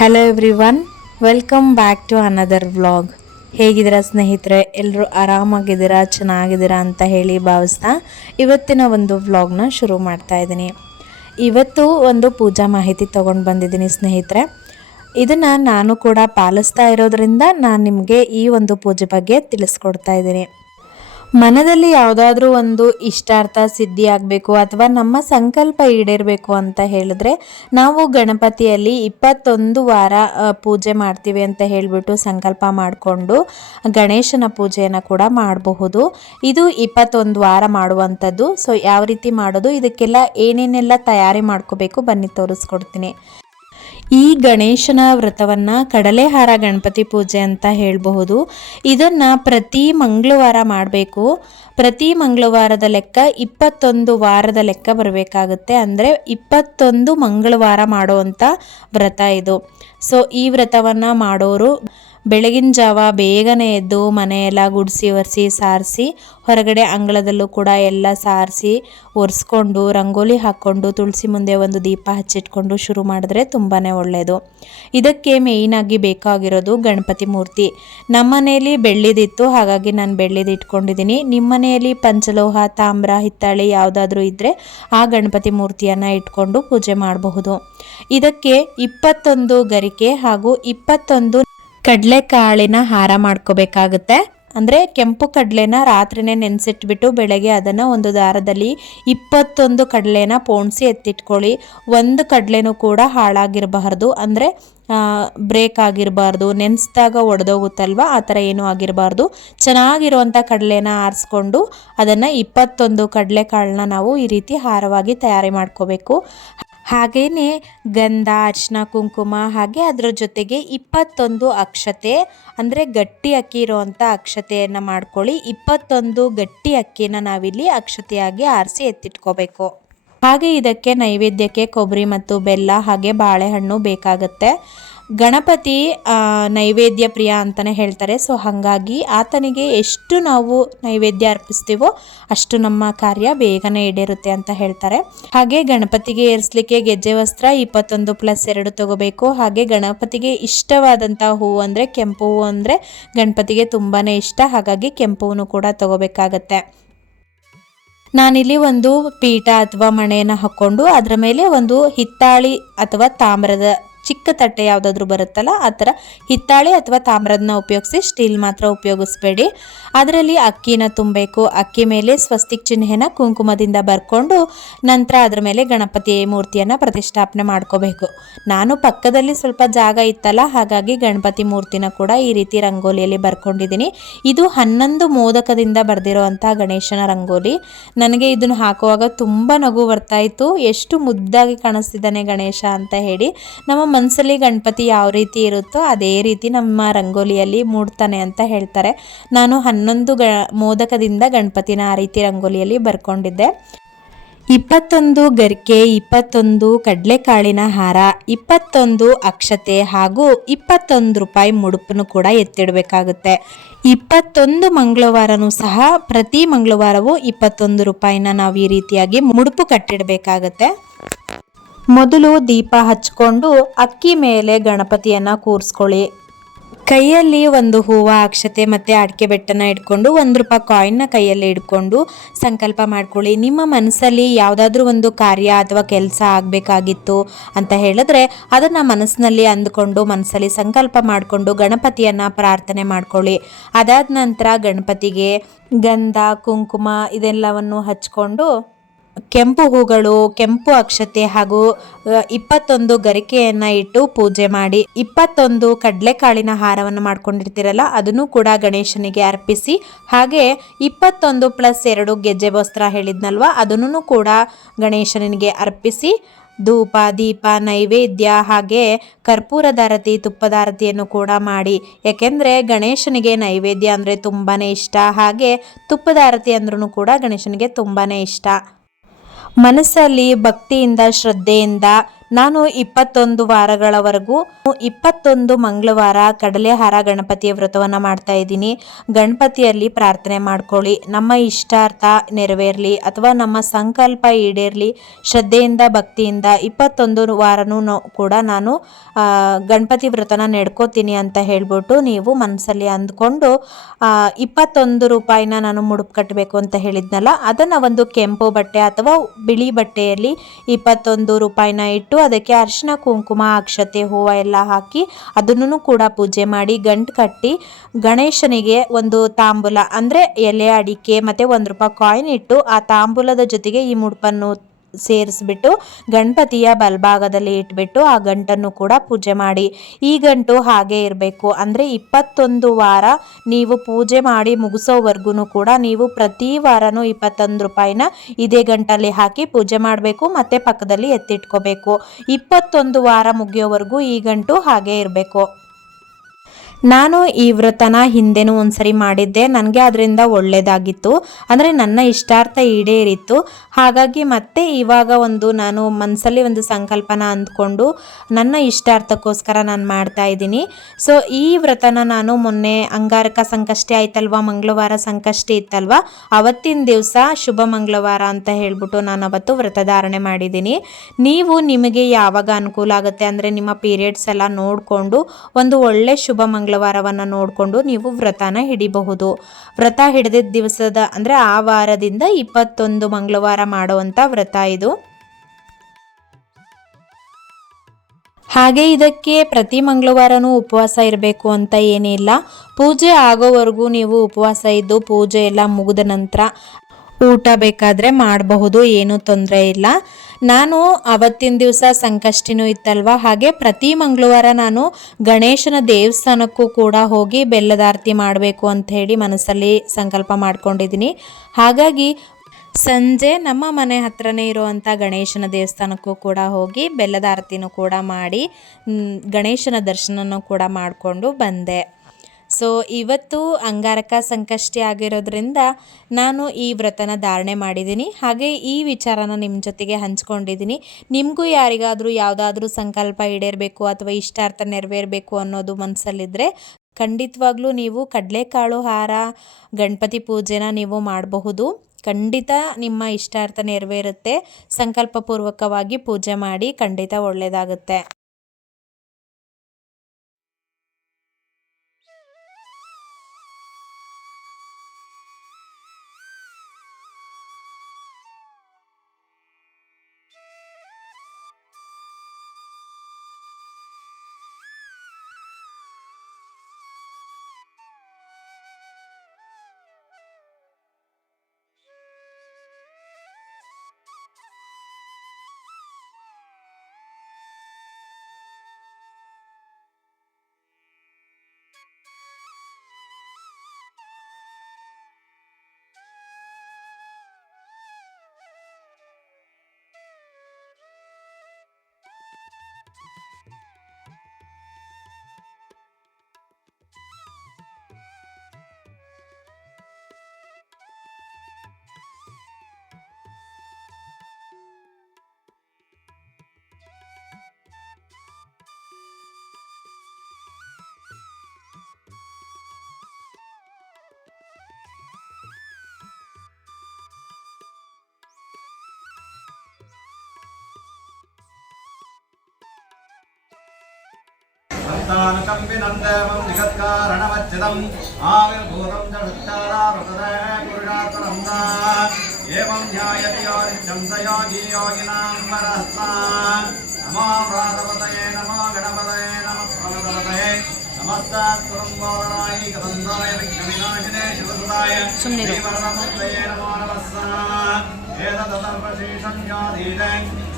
Hello everyone welcome back to another vlog ಹೇಗಿದ್ದೀರಾ ಸ್ನೇಹಿತರೆ? ಎಲ್ಲರೂ ಆರಾಮಾಗಿದ್ದೀರಾ? ಚೆನ್ನಾಗಿದ್ದೀರಾ ಅಂತ ಹೇಳಿ ಭಾವಿಸ್ತಾ ಇವತ್ತಿನ ಒಂದು ವ್ಲಾಗ್ನ ಶುರು ಮಾಡ್ತಾ ಇದ್ದೀನಿ. ಇವತ್ತು ಒಂದು ಪೂಜಾ ಮಾಹಿತಿ ತೊಗೊಂಡು ಬಂದಿದ್ದೀನಿ ಸ್ನೇಹಿತರೆ. ಇದನ್ನು ನಾನು ಕೂಡ ಪಾಲಿಸ್ತಾ ಇರೋದ್ರಿಂದ ನಾನು ನಿಮಗೆ ಈ ಒಂದು ಪೂಜೆ ಬಗ್ಗೆ ತಿಳಿಸ್ಕೊಡ್ತಾ ಇದ್ದೀನಿ. ಮನದಲ್ಲಿ ಯಾವುದಾದ್ರೂ ಒಂದು ಇಷ್ಟಾರ್ಥ, ಸಿದ್ಧಿ ಆಗಬೇಕು ಅಥವಾ ನಮ್ಮ ಸಂಕಲ್ಪ ಈಡೇರಬೇಕು ಅಂತ ಹೇಳಿದ್ರೆ ನಾವು ಗಣಪತಿಯಲ್ಲಿ ಇಪ್ಪತ್ತೊಂದು ವಾರ ಪೂಜೆ ಮಾಡ್ತೀವಿ ಅಂತ ಹೇಳಿಬಿಟ್ಟು ಸಂಕಲ್ಪ ಮಾಡಿಕೊಂಡು ಗಣೇಶನ ಪೂಜೆಯನ್ನು ಕೂಡ ಮಾಡಬಹುದು. ಇದು ಇಪ್ಪತ್ತೊಂದು ವಾರ ಮಾಡುವಂಥದ್ದು. ಸೊ ಯಾವ ರೀತಿ ಮಾಡೋದು? ಇದಕ್ಕೆಲ್ಲ ಏನೇನೆಲ್ಲ ತಯಾರಿ ಮಾಡ್ಕೋಬೇಕು? ಬನ್ನಿ, ತೋರಿಸ್ಕೊಡ್ತೀನಿ. ಈ ಗಣೇಶನ ವ್ರತವನ್ನ ಕಡಲೆಹಾರ ಗಣಪತಿ ಪೂಜೆ ಅಂತ ಹೇಳಬಹುದು. ಇದನ್ನ ಪ್ರತಿ ಮಂಗಳವಾರ ಮಾಡಬೇಕು. ಪ್ರತಿ ಮಂಗಳವಾರದ ಲೆಕ್ಕ ಇಪ್ಪತ್ತೊಂದು ವಾರದ ಲೆಕ್ಕ ಬರಬೇಕಾಗುತ್ತೆ. ಅಂದರೆ ಇಪ್ಪತ್ತೊಂದು ಮಂಗಳವಾರ ಮಾಡುವಂಥ ವ್ರತ ಇದು. ಸೊ ಈ ವ್ರತವನ್ನು ಮಾಡೋರು ಬೆಳಗಿನ ಜಾವ ಬೇಗನೆ ಎದ್ದು ಮನೆಯೆಲ್ಲ ಗುಡಿಸಿ, ಒರೆಸಿ, ಸಾರಿಸಿ, ಹೊರಗಡೆ ಅಂಗಳದಲ್ಲೂ ಕೂಡ ಎಲ್ಲ ಸಾರಿಸಿ, ಒರೆಸ್ಕೊಂಡು, ರಂಗೋಲಿ ಹಾಕ್ಕೊಂಡು ತುಳಸಿ ಮುಂದೆ ಒಂದು ದೀಪ ಹಚ್ಚಿಟ್ಕೊಂಡು ಶುರು ಮಾಡಿದ್ರೆ ತುಂಬಾ ಒಳ್ಳೆಯದು ಇದಕ್ಕೆ ಮೇಯ್ನಾಗಿ ಬೇಕಾಗಿರೋದು ಗಣಪತಿ ಮೂರ್ತಿ. ನಮ್ಮ ಮನೆಯಲ್ಲಿ ಬೆಳ್ಳಿದಿತ್ತು, ಹಾಗಾಗಿ ನಾನು ಬೆಳ್ಳಿದು ಇಟ್ಕೊಂಡಿದ್ದೀನಿ ನಿಮ್ಮ ಮನೆಯಲ್ಲಿ ಪಂಚಲೋಹ, ತಾಮ್ರ, ಹಿತ್ತಾಳೆ ಯಾವುದಾದ್ರೂ ಇದ್ದರೆ ಆ ಗಣಪತಿ ಮೂರ್ತಿಯನ್ನು ಇಟ್ಕೊಂಡು ಪೂಜೆ ಮಾಡಬಹುದು. ಇದಕ್ಕೆ ಇಪ್ಪತ್ತೊಂದು ಗರಿಕೆ ಹಾಗೂ ಇಪ್ಪತ್ತೊಂದು ಕಡಲೆಕಾಳಿನ ಹಾರ ಮಾಡ್ಕೋಬೇಕಾಗುತ್ತೆ. ಅಂದರೆ ಕೆಂಪು ಕಡಲೆನ ರಾತ್ರಿನೇ ನೆನೆಸಿಟ್ಬಿಟ್ಟು ಬೆಳಗ್ಗೆ ಅದನ್ನು ಒಂದು ದಾರದಲ್ಲಿ ಇಪ್ಪತ್ತೊಂದು ಕಡಲೆನ ಪೋಣಿಸಿ ಎತ್ತಿಟ್ಕೊಳ್ಳಿ. ಒಂದು ಕಡಲೆನೂ ಕೂಡ ಹಾಳಾಗಿರಬಾರ್ದು. ಅಂದರೆ ಬ್ರೇಕ್ ಆಗಿರಬಾರ್ದು. ನೆನೆಸಿದಾಗ ಒಡೆದೋಗುತ್ತಲ್ವ? ಆ ಥರ ಏನೂ ಆಗಿರಬಾರ್ದು. ಚೆನ್ನಾಗಿರುವಂಥ ಕಡಲೆನ ಆರಿಸ್ಕೊಂಡು ಅದನ್ನು ಇಪ್ಪತ್ತೊಂದು ಕಡಲೆಕಾಳನ್ನ ನಾವು ಈ ರೀತಿ ಹಾರವಾಗಿ ತಯಾರಿ ಮಾಡ್ಕೋಬೇಕು. ಹಾಗೇನೆ ಗಂಧ, ಅರ್ಶಿನ, ಕುಂಕುಮ, ಹಾಗೆ ಅದರ ಜೊತೆಗೆ ಇಪ್ಪತ್ತೊಂದು ಅಕ್ಷತೆ, ಅಂದರೆ ಗಟ್ಟಿ ಅಕ್ಕಿ ಇರೋವಂಥ ಅಕ್ಷತೆಯನ್ನು ಮಾಡ್ಕೊಳ್ಳಿ. ಇಪ್ಪತ್ತೊಂದು ಗಟ್ಟಿ ಅಕ್ಕಿನ ನಾವಿಲ್ಲಿ ಅಕ್ಷತೆಯಾಗಿ ಆರಿಸಿ ಎತ್ತಿಟ್ಕೋಬೇಕು. ಹಾಗೆ ಇದಕ್ಕೆ ನೈವೇದ್ಯಕ್ಕೆ ಕೊಬ್ಬರಿ ಮತ್ತು ಬೆಲ್ಲ ಹಾಗೆ ಬಾಳೆಹಣ್ಣು ಬೇಕಾಗುತ್ತೆ. ಗಣಪತಿ ನೈವೇದ್ಯ ಪ್ರಿಯ ಅಂತಲೇ ಹೇಳ್ತಾರೆ. ಸೊ ಹಾಗಾಗಿ ಆತನಿಗೆ ಎಷ್ಟು ನಾವು ನೈವೇದ್ಯ ಅರ್ಪಿಸ್ತೀವೋ ಅಷ್ಟು ನಮ್ಮ ಕಾರ್ಯ ಬೇಗನೆ ಈಡೇರುತ್ತೆ ಅಂತ ಹೇಳ್ತಾರೆ. ಹಾಗೆ ಗಣಪತಿಗೆ ಏರಿಸಲಿಕ್ಕೆ ಗೆಜ್ಜೆ ವಸ್ತ್ರ ಇಪ್ಪತ್ತೊಂದು ಪ್ಲಸ್ ಎರಡು ತಗೋಬೇಕು. ಹಾಗೆ ಗಣಪತಿಗೆ ಇಷ್ಟವಾದಂಥ ಹೂವು ಅಂದರೆ ಕೆಂಪು ಹೂವು ಅಂದರೆ ಗಣಪತಿಗೆ ತುಂಬಾ ಇಷ್ಟ. ಹಾಗಾಗಿ ಕೆಂಪು ಹೂವು ಕೂಡ ತಗೋಬೇಕಾಗತ್ತೆ. ನಾನಿಲ್ಲಿ ಒಂದು ಪೀಠ ಅಥವಾ ಮಣೆಯನ್ನು ಹಾಕ್ಕೊಂಡು ಅದರ ಮೇಲೆ ಒಂದು ಹಿತ್ತಾಳಿ ಅಥವಾ ತಾಮ್ರದ ಚಿಕ್ಕ ತಟ್ಟೆ ಯಾವುದಾದ್ರೂ ಬರುತ್ತಲ್ಲ, ಆ ಥರ ಹಿತ್ತಾಳೆ ಅಥವಾ ತಾಮ್ರದನ್ನ ಉಪಯೋಗಿಸಿ ಸ್ಟೀಲ್ ಮಾತ್ರ ಉಪಯೋಗಿಸ್ಬೇಡಿ. ಅದರಲ್ಲಿ ಅಕ್ಕಿನ ತುಂಬಬೇಕು. ಅಕ್ಕಿ ಮೇಲೆ ಸ್ವಸ್ತಿಕ್ ಚಿಹ್ನೆನ ಕುಂಕುಮದಿಂದ ಬರ್ಕೊಂಡು ನಂತರ ಅದರ ಮೇಲೆ ಗಣಪತಿ ಮೂರ್ತಿಯನ್ನು ಪ್ರತಿಷ್ಠಾಪನೆ ಮಾಡ್ಕೋಬೇಕು. ನಾನು ಪಕ್ಕದಲ್ಲಿ ಸ್ವಲ್ಪ ಜಾಗ ಇತ್ತಲ್ಲ, ಹಾಗಾಗಿ ಗಣಪತಿ ಮೂರ್ತಿನ ಕೂಡ ಈ ರೀತಿ ರಂಗೋಲಿಯಲ್ಲಿ ಬರ್ಕೊಂಡಿದ್ದೀನಿ. ಇದು ಹನ್ನೊಂದು ಮೋದಕದಿಂದ ಬರೆದಿರುವಂಥ ಗಣೇಶನ ರಂಗೋಲಿ. ನನಗೆ ಇದನ್ನು ಹಾಕುವಾಗ ತುಂಬ ನಗು ಬರ್ತಾ ಇತ್ತು. ಎಷ್ಟು ಮುದ್ದಾಗಿ ಕಾಣಿಸ್ತಿದ್ದಾನೆ ಗಣೇಶ ಅಂತ ಹೇಳಿ. ನಮ್ಮ ಮನಸ್ಸಲ್ಲಿ ಗಣಪತಿ ಯಾವ ರೀತಿ ಇರುತ್ತೋ ಅದೇ ರೀತಿ ನಮ್ಮ ರಂಗೋಲಿಯಲ್ಲಿ ಮೂಡ್ತಾನೆ ಅಂತ ಹೇಳ್ತಾರೆ. ನಾನು ಹನ್ನೊಂದು ಗ, ಮೋದಕದಿಂದ ಗಣಪತಿನ ಆ ರೀತಿ ರಂಗೋಲಿಯಲ್ಲಿ ಬರ್ಕೊಂಡಿದ್ದೆ. ಇಪ್ಪತ್ತೊಂದು ಗರಿಕೆ, ಇಪ್ಪತ್ತೊಂದು ಕಡಲೆಕಾಳಿನ ಹಾರ, ಇಪ್ಪತ್ತೊಂದು ಅಕ್ಷತೆ ಹಾಗೂ ಇಪ್ಪತ್ತೊಂದು ರೂಪಾಯಿ ಮುಡುಪನ್ನು ಕೂಡ ಎತ್ತಿಡಬೇಕಾಗುತ್ತೆ. ಇಪ್ಪತ್ತೊಂದು ಮಂಗಳವಾರನೂ ಸಹ ಪ್ರತಿ ಮಂಗಳವಾರವೂ ಇಪ್ಪತ್ತೊಂದು ರೂಪಾಯಿನ ನಾವು ಈ ರೀತಿಯಾಗಿ ಮುಡುಪು ಕಟ್ಟಿಡಬೇಕಾಗತ್ತೆ. ಮೊದಲು ದೀಪ ಹಚ್ಕೊಂಡು ಅಕ್ಕಿ ಮೇಲೆ ಗಣಪತಿಯನ್ನ ಕೂರಿಸ್ಕೊಳ್ಳಿ. ಕೈಯಲ್ಲಿ ಒಂದು ಹೂವ ಅಕ್ಷತೆ ಮತ್ತು ಅಡಿಕೆ ಬೆಟ್ಟನ ಇಟ್ಕೊಂಡು ಒಂದು ರೂಪಾಯಿ ಕಾಯಿನ್ನ ಕೈಯಲ್ಲಿ ಇಟ್ಕೊಂಡು ಸಂಕಲ್ಪ ಮಾಡ್ಕೊಳ್ಳಿ. ನಿಮ್ಮ ಮನಸ್ಸಲ್ಲಿ ಯಾವುದಾದ್ರೂ ಒಂದು ಕಾರ್ಯ ಅಥವಾ ಕೆಲಸ ಆಗಬೇಕಾಗಿತ್ತು ಅಂತ ಹೇಳಿದ್ರೆ ಅದನ್ನು ಮನಸ್ಸಿನಲ್ಲಿ ಅಂದ್ಕೊಂಡು ಮನಸ್ಸಲ್ಲಿ ಸಂಕಲ್ಪ ಮಾಡಿಕೊಂಡು ಗಣಪತಿಯನ್ನು ಪ್ರಾರ್ಥನೆ ಮಾಡ್ಕೊಳ್ಳಿ. ಅದಾದ ನಂತರ ಗಣಪತಿಗೆ ಗಂಧ, ಕುಂಕುಮ ಇದೆಲ್ಲವನ್ನು ಹಚ್ಕೊಂಡು ಕೆಂಪು ಹೂಗಳು, ಕೆಂಪು ಅಕ್ಷತೆ ಹಾಗೂ ಇಪ್ಪತ್ತೊಂದು ಗರಿಕೆಯನ್ನ ಇಟ್ಟು ಪೂಜೆ ಮಾಡಿ, ಇಪ್ಪತ್ತೊಂದು ಕಡಲೆಕಾಳಿನ ಹಾರವನ್ನು ಮಾಡ್ಕೊಂಡಿರ್ತೀರಲ್ಲ, ಅದನ್ನು ಕೂಡ ಗಣೇಶನಿಗೆ ಅರ್ಪಿಸಿ, ಹಾಗೆ ಇಪ್ಪತ್ತೊಂದು ಪ್ಲಸ್ ಎರಡು ಗೆಜ್ಜೆ ವಸ್ತ್ರ ಹೇಳಿದ್ನಲ್ವ, ಅದನ್ನು ಕೂಡ ಗಣೇಶನಿಗೆ ಅರ್ಪಿಸಿ, ಧೂಪ, ದೀಪ, ನೈವೇದ್ಯ ಹಾಗೆ ಕರ್ಪೂರದಾರತಿ ತುಪ್ಪದಾರತಿಯನ್ನು ಕೂಡ ಮಾಡಿ, ಯಾಕೆಂದರೆ ಗಣೇಶನಿಗೆ ನೈವೇದ್ಯ ಅಂದರೆ ತುಂಬಾ ಇಷ್ಟ, ಹಾಗೆ ತುಪ್ಪದಾರತಿ ಅಂದ್ರೂ ಕೂಡ ಗಣೇಶನಿಗೆ ತುಂಬಾ ಇಷ್ಟ. ಮನಸ್ಸಲ್ಲಿ ಭಕ್ತಿಯಿಂದ ಶ್ರದ್ಧೆಯಿಂದ ನಾನು ಇಪ್ಪತ್ತೊಂದು ವಾರಗಳವರೆಗೂ ಇಪ್ಪತ್ತೊಂದು ಮಂಗಳವಾರ ಕಡಲೆಹಾರ ಗಣಪತಿಯ ವ್ರತವನ್ನು ಮಾಡ್ತಾ ಇದ್ದೀನಿ. ಗಣಪತಿಯಲ್ಲಿ ಪ್ರಾರ್ಥನೆ ಮಾಡ್ಕೊಳ್ಳಿ. ನಮ್ಮ ಇಷ್ಟಾರ್ಥ ನೆರವೇರಲಿ ಅಥವಾ ನಮ್ಮ ಸಂಕಲ್ಪ ಈಡೇರಲಿ. ಶ್ರದ್ಧೆಯಿಂದ, ಭಕ್ತಿಯಿಂದ ಇಪ್ಪತ್ತೊಂದು ವಾರನೂ ಕೂಡ ನಾನು ಗಣಪತಿ ವ್ರತನ ನೆಡ್ಕೋತೀನಿ ಅಂತ ಹೇಳ್ಬಿಟ್ಟು ನೀವು ಮನಸ್ಸಲ್ಲಿ ಅಂದ್ಕೊಂಡು ಇಪ್ಪತ್ತೊಂದು ರೂಪಾಯಿನ ನಾನು ಮುಡುಪು ಕಟ್ಟಬೇಕು ಅಂತ ಹೇಳಿದ್ನಲ್ಲ, ಅದನ್ನು ಒಂದು ಕೆಂಪು ಬಟ್ಟೆ ಅಥವಾ ಬಿಳಿ ಬಟ್ಟೆಯಲ್ಲಿ ಇಪ್ಪತ್ತೊಂದು ರೂಪಾಯಿನ ಇಟ್ಟು ಅದಕ್ಕೆ ಅರಿಶಿನ, ಕುಂಕುಮ, ಅಕ್ಷತೆ, ಹೂವು ಎಲ್ಲ ಹಾಕಿ ಅದನ್ನು ಕೂಡ ಪೂಜೆ ಮಾಡಿ ಗಂಟು ಕಟ್ಟಿ ಗಣೇಶನಿಗೆ ಒಂದು ತಾಂಬೂಲ, ಅಂದರೆ ಎಲೆ, ಅಡಿಕೆ ಮತ್ತು ಒಂದು ರೂಪಾಯಿ ಕಾಯಿನ್ ಇಟ್ಟು ಆ ತಾಂಬೂಲದ ಜೊತೆಗೆ ಈ ಮುಡುಪನ್ನು ಸೇರಿಸ್ಬಿಟ್ಟು ಗಣಪತಿಯ ಬಲಭಾಗದಲ್ಲಿ ಇಟ್ಬಿಟ್ಟು ಆ ಗಂಟನ್ನು ಕೂಡ ಪೂಜೆ ಮಾಡಿ. ಈ ಗಂಟು ಹಾಗೆ ಇರಬೇಕು. ಅಂದರೆ ಇಪ್ಪತ್ತೊಂದು ವಾರ ನೀವು ಪೂಜೆ ಮಾಡಿ ಮುಗಿಸೋವರೆಗೂ ಕೂಡ ನೀವು ಪ್ರತಿ ವಾರನೂ ಇಪ್ಪತ್ತೊಂದು ರೂಪಾಯಿನ ಇದೇ ಗಂಟಲ್ಲಿ ಹಾಕಿ ಪೂಜೆ ಮಾಡಬೇಕು, ಮತ್ತು ಪಕ್ಕದಲ್ಲಿ ಎತ್ತಿಟ್ಕೋಬೇಕು. ಇಪ್ಪತ್ತೊಂದು ವಾರ ಮುಗಿಯೋವರೆಗೂ ಈ ಗಂಟು ಹಾಗೆ ಇರಬೇಕು. ನಾನು ಈ ವ್ರತನ ಹಿಂದೆನೂ ಒಂದ್ಸರಿ ಮಾಡಿದ್ದೆ. ನನಗೆ ಅದರಿಂದ ಒಳ್ಳೆಯದಾಗಿತ್ತು ಅಂದರೆ ನನ್ನ ಇಷ್ಟಾರ್ಥ ಈಡೇರಿತ್ತು. ಹಾಗಾಗಿ ಮತ್ತೆ ಇವಾಗ ಒಂದು ನಾನು ಮನಸ್ಸಲ್ಲಿ ಒಂದು ಸಂಕಲ್ಪನ ಅಂದ್ಕೊಂಡು ನನ್ನ ಇಷ್ಟಾರ್ಥಕ್ಕೋಸ್ಕರ ನಾನು ಮಾಡ್ತಾ ಇದ್ದೀನಿ. ಸೊ ಈ ವ್ರತನ ನಾನು ಮೊನ್ನೆ ಅಂಗಾರಕ ಸಂಕಷ್ಟಿ ಆಯ್ತಲ್ವಾ? ಮಂಗಳವಾರ ಸಂಕಷ್ಟಿ ಇತ್ತಲ್ವಾ? ಅವತ್ತಿನ ದಿವಸ ಶುಭ ಮಂಗಳವಾರ ಅಂತ ಹೇಳ್ಬಿಟ್ಟು ನಾನು ಅವತ್ತು ವ್ರತಧಾರಣೆ ಮಾಡಿದ್ದೀನಿ. ನೀವು ನಿಮಗೆ ಯಾವಾಗ ಅನುಕೂಲ ಆಗುತ್ತೆ? ಅಂದರೆ ನಿಮ್ಮ ಪೀರಿಯಡ್ಸ್ ಎಲ್ಲ ನೋಡಿಕೊಂಡು ಒಂದು ಒಳ್ಳೆ ಶುಭ ಮಂಗಳವಾರವನ್ನು ನೋಡಿಕೊಂಡು ನೀವು ವ್ರತನ ಹಿಡಿಬಹುದು. ವ್ರತ ಹಿಡಿದ ದಿವಸದ, ಅಂದರೆ ಆ ವಾರದಿಂದ ಇಪ್ಪತ್ತೊಂದು ಮಂಗಳವಾರ ಮಾಡುವಂಥ ವ್ರತ ಇದು. ಹಾಗೆ ಇದಕ್ಕೆ ಪ್ರತಿ ಮಂಗಳವಾರನೂ ಉಪವಾಸ ಇರಬೇಕು ಅಂತ ಏನಿಲ್ಲ ಪೂಜೆ ಆಗೋವರೆಗೂ ನೀವು ಉಪವಾಸ ಇದ್ದು ಪೂಜೆ ಎಲ್ಲ ಮುಗಿದ ನಂತರ ಊಟ ಬೇಕಾದರೆ ಮಾಡಬಹುದು, ಏನೂ ತೊಂದರೆ ಇಲ್ಲ. ನಾನು ಅವತ್ತಿನ ದಿವಸ ಸಂಕಷ್ಟಿನೂ ಇತ್ತಲ್ವ? ಹಾಗೆ ಪ್ರತಿ ಮಂಗಳವಾರ ನಾನು ಗಣೇಶನ ದೇವಸ್ಥಾನಕ್ಕೂ ಕೂಡ ಹೋಗಿ ಬೆಲ್ಲದಾರತಿ ಮಾಡಬೇಕು ಅಂತ ಹೇಳಿ ಮನಸ್ಸಲ್ಲಿ ಸಂಕಲ್ಪ ಮಾಡ್ಕೊಂಡಿದ್ದೀನಿ. ಹಾಗಾಗಿ ಸಂಜೆ ನಮ್ಮ ಮನೆ ಹತ್ರನೇ ಇರುವಂಥ ಗಣೇಶನ ದೇವಸ್ಥಾನಕ್ಕೂ ಕೂಡ ಹೋಗಿ ಬೆಲ್ಲದ ಆರತಿನೂ ಕೂಡ ಮಾಡಿ ಗಣೇಶನ ದರ್ಶನನೂ ಕೂಡ ಮಾಡಿಕೊಂಡು ಬಂದೆ. ಸೊ ಇವತ್ತು ಅಂಗಾರಕ ಸಂಕಷ್ಟಿ ಆಗಿರೋದ್ರಿಂದ ನಾನು ಈ ವ್ರತನ ಧಾರಣೆ ಮಾಡಿದ್ದೀನಿ. ಹಾಗೆ ಈ ವಿಚಾರನ ನಿಮ್ಮ ಜೊತೆಗೆ ಹಂಚ್ಕೊಂಡಿದ್ದೀನಿ. ನಿಮಗೂ ಯಾರಿಗಾದರೂ ಯಾವುದಾದ್ರೂ ಸಂಕಲ್ಪ ಈಡೇರಬೇಕು ಅಥವಾ ಇಷ್ಟಾರ್ಥ ನೆರವೇರಬೇಕು ಅನ್ನೋದು ಮನಸ್ಸಲ್ಲಿದ್ದರೆ ಖಂಡಿತವಾಗ್ಲೂ ನೀವು ಕಡಲೆಕಾಳು ಹಾರ, ಗಣಪತಿ ಪೂಜೆನ ನೀವು ಮಾಡಬಹುದು. ಖಂಡಿತ ನಿಮ್ಮ ಇಷ್ಟಾರ್ಥ ನೆರವೇರುತ್ತೆ. ಸಂಕಲ್ಪಪೂರ್ವಕವಾಗಿ ಪೂಜೆ ಮಾಡಿ ಖಂಡಿತ ಒಳ್ಳೆಯದಾಗುತ್ತೆ తానుకంపినందేవం జగత్కారణమచ్చితం ఆవిర్భూతం చక్షారాపురుషాతరం ఏం ధ్యాయతి యోగింసయోగి యోగినాం వరస్తా నమో ప్రాతపతయే నమో గణపతయే నమ ప్రమదపతయే నమస్తాత్వరాయ కదందాయ విఘ్నవినాశినే శివసుదాయ శ్రీవరమస్తయే నమో నమస్సా ఏతదర్వశేషం యాదీతే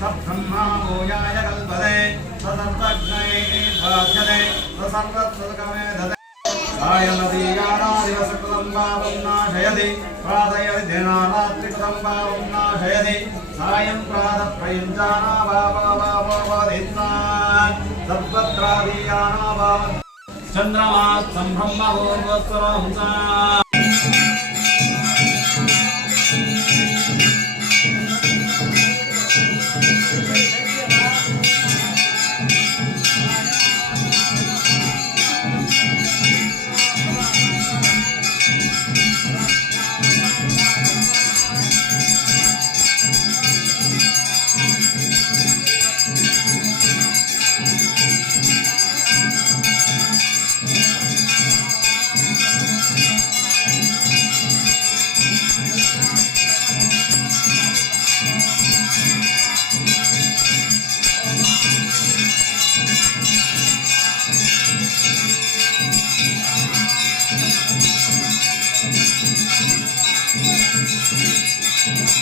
సబ్రహ్మా భూయాయ కల్పదే సర్వజ్ఞైః భాష్యతే సర్వత్సకమే దదే సాయమదీయానాదివసకృతం పాపం నాశయతి ప్రాతయతి దినారాత్రికృతం పాపం నాశయతి సాయం ప్రాత ప్రయుంజానా పాపాపాపాపాదిత్నా సర్వత్రాదీయానా పాపం చంద్రమా Thank you.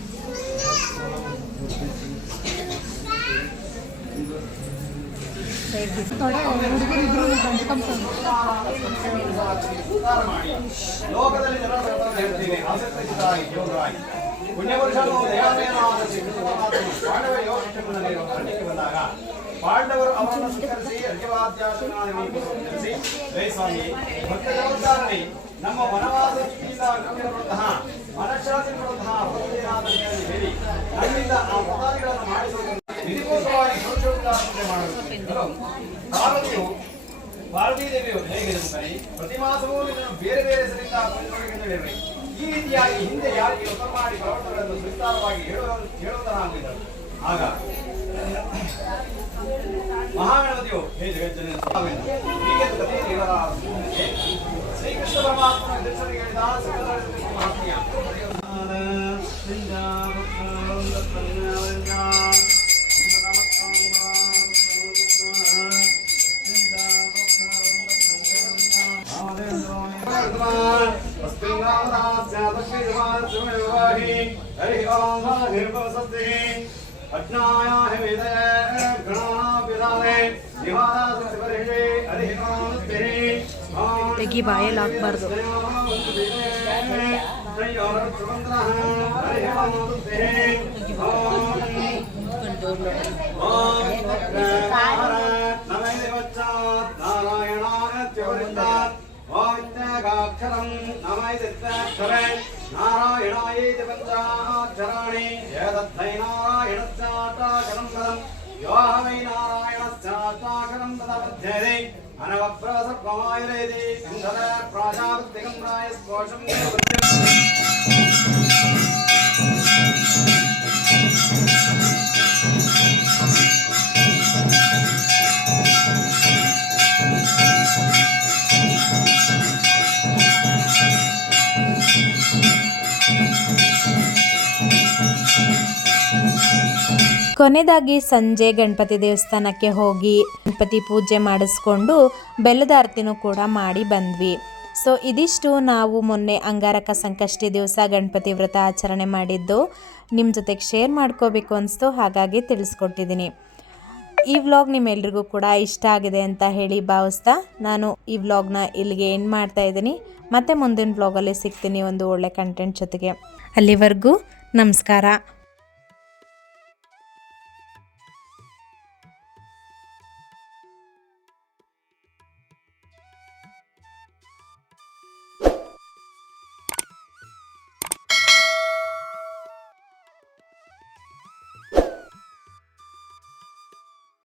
ಬಂದಾಗ ಪಾಂಡವರು ಅವರನ್ನು ಸ್ವೀಕರಿಸಿ ಸ್ವಾಮಿ ಭಕ್ತ ಜವಾಬ್ದಾರಿ ನಮ್ಮ ಮನಃಶಾಸಿರುವಂತಹ ಭಕ್ತಿನಾಥನಿಗೆ ಹೇಳಿ ನಮ್ಮಿಂದ ಆ ಮಾಡಿಸುವುದನ್ನು ಪಾರ್ವತಿಯು ಭಾರತೀಯ ದೇವಿಯು ಹೇಗೆ ಸರಿ ಪ್ರತಿ ಮಾಸವೂ ಇದನ್ನು ಬೇರೆ ಬೇರೆ ಪಂಚಮಗಳಿಗೆ ನಡೆಯುವೆ ಈ ರೀತಿಯಾಗಿ ಹಿಂದೆ ಯಾರಿಗೆ ಹೊಸ ಮಾಡಿ ಪ್ರವರ್ತನೆಗಳನ್ನು ವಿಸ್ತಾರವಾಗಿ ಹೇಳುವ ಹೇಳುವುದರಾಗಿದ್ದರು ಆಗ ಮಹಾಗಣಪತಿಯು ಹೇಗೆ ಹೀಗೆ ಕಥೆ ಶ್ರೀಕೃಷ್ಣ ಪರಮಾತ್ಮನ ಹೇಳಿದ नमः अस्मिन् नामराज्ञा हरि ओम निर्भवसति अज्ञाया हिवेदय गणाना हरि ओम। దక్షరాయ నారాయణాయ పంచాక్షరాణి ఏదై నారాయణశ్చాటాకరం పదం యోహమై నారాయణశ్చాటాకరం పదమధ్యే అనవప్రసర్పమాయురేది గంధర ప్రాజాపత్తిగం రాయ స్పోషం ಕೊನೆಯದಾಗಿ ಸಂಜೆ ಗಣಪತಿ ದೇವಸ್ಥಾನಕ್ಕೆ ಹೋಗಿ ಗಣಪತಿ ಪೂಜೆ ಮಾಡಿಸ್ಕೊಂಡು ಬೆಲ್ಲದ ಆರತಿನೂ ಕೂಡ ಮಾಡಿ ಬಂದ್ವಿ. ಸೊ ಇದಿಷ್ಟು ನಾವು ಮೊನ್ನೆ ಅಂಗಾರಕ ಸಂಕಷ್ಟಿ ದಿವಸ ಗಣಪತಿ ವ್ರತ ಆಚರಣೆ ಮಾಡಿದ್ದು. ನಿಮ್ಮ ಜೊತೆಗೆ ಶೇರ್ ಮಾಡ್ಕೋಬೇಕು ಅನಿಸ್ತು, ಹಾಗಾಗಿ ತಿಳಿಸ್ಕೊಟ್ಟಿದ್ದೀನಿ ಈ ವ್ಲಾಗ್ ನಿಮ್ಮೆಲ್ರಿಗೂ ಕೂಡ ಇಷ್ಟ ಆಗಿದೆ ಅಂತ ಹೇಳಿ ಭಾವಿಸ್ತಾ ನಾನು ಈ ವ್ಲಾಗ್ನ ಇಲ್ಲಿಗೆ ಎಂಡ್ ಮಾಡ್ತಾ ಇದ್ದೀನಿ. ಮತ್ತೆ ಮುಂದಿನ ವ್ಲಾಗಲ್ಲಿ ಸಿಗ್ತೀನಿ ಒಂದು ಒಳ್ಳೆ ಕಂಟೆಂಟ್ ಜೊತೆಗೆ. ಅಲ್ಲಿವರೆಗೂ ನಮಸ್ಕಾರ.